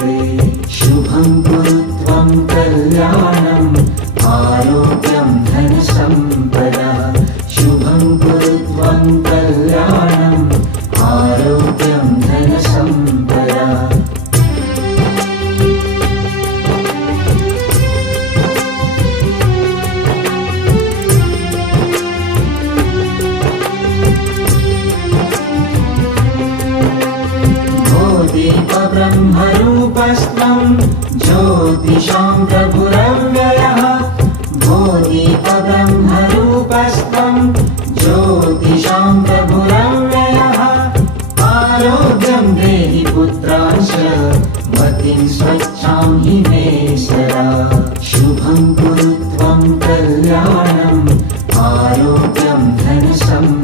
शुभं कुरु त्वं कल्याणम् आरोग्यं धनसम्पदा शुभं कुरु त्वं कल्याणम् आरोग्यं धनसम्पदा ब्रह्मरूपस्त्वं ज्योतिषां प्रभुरव्ययः ब्रह्मरूपस्त्वं ज्योतिषां प्रभुरव्ययः आरोग्यं देहि पुत्रांश मतिं स्वच्छां हि मे सदा शुभं कुरु त्वं कल्याणम् आरोग्यं धनसम्पदा